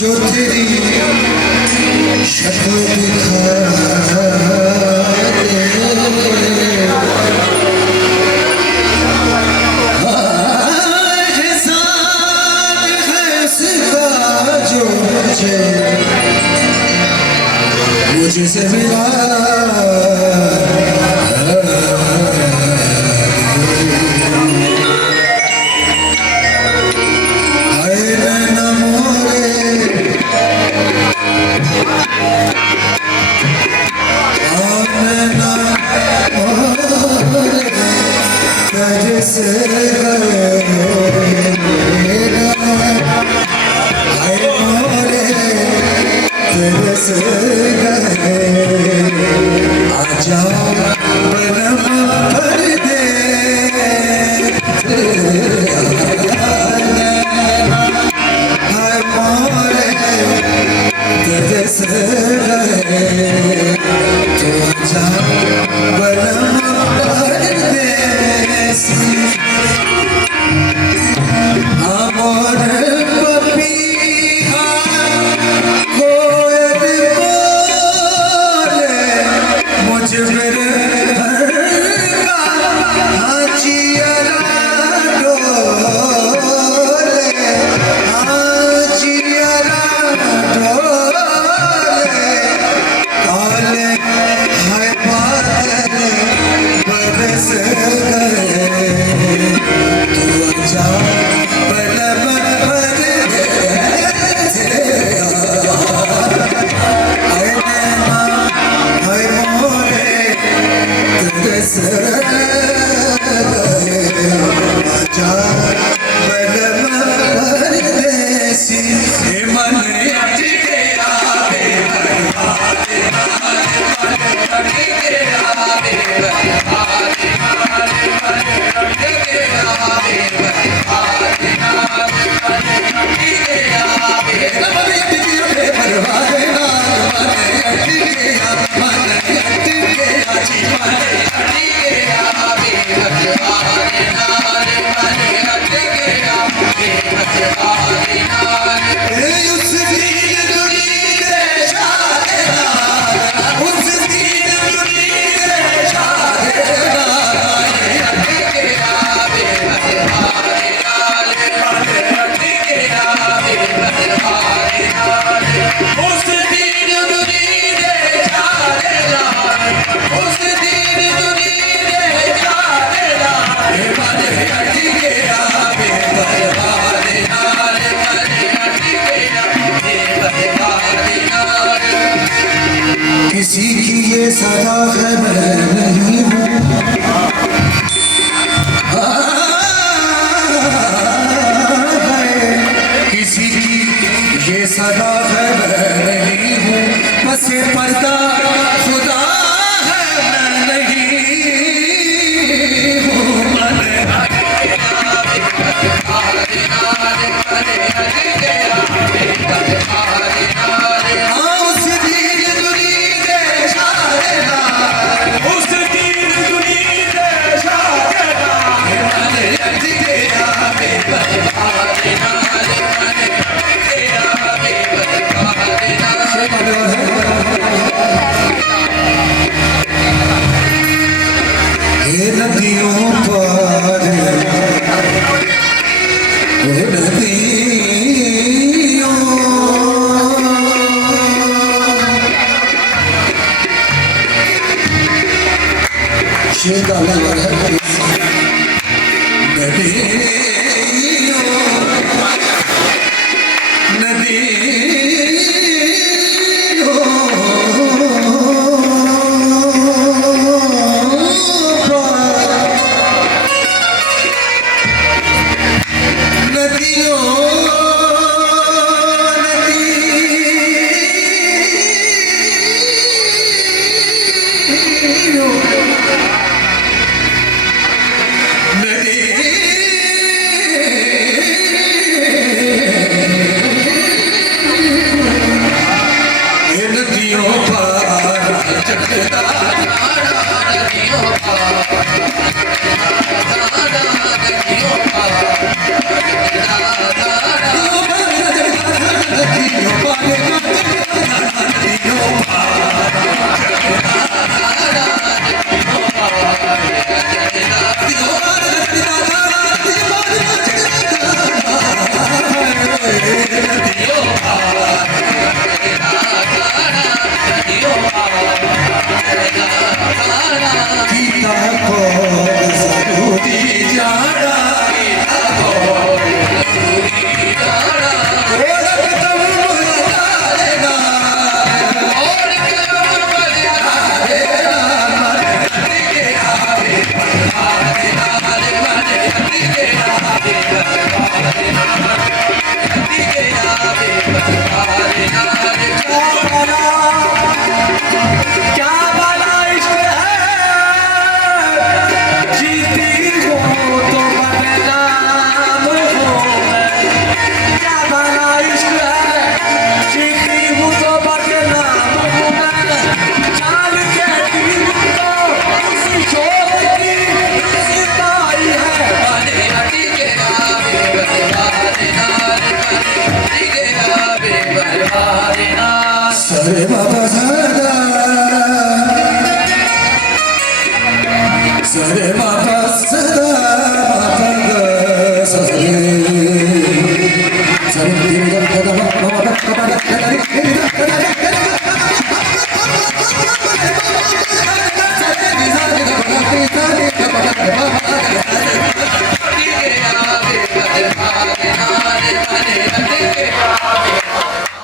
जो तेरी शक्ल दिखा दे, एहसान है उसका जो मुझसे मिला। आजा बरम भर दे, हर मोरे तेरे से गए, तो आजा बरम भर दे। अमर पपीहा कोयल बोले, मुझ मेरे घर का हाजियरा डोले, हाजियरा डोले, काले है बादल बरस गए, तू आजा बरम भर दे, हाय नैना हाय मोरे तरस गए, आजा बरम भर दे। मन अट गया किसी की ये सजा है मैं नहीं हूँ, किसी की ये सजा है मैं नहीं हूँ, बस ये पर्दा खुदा है मैं नहीं हूँ। नदियों पर नदी Sare Baba Sada, Sare Baba Sada, Baba Sada, Sare Baba Sada, Baba Sada.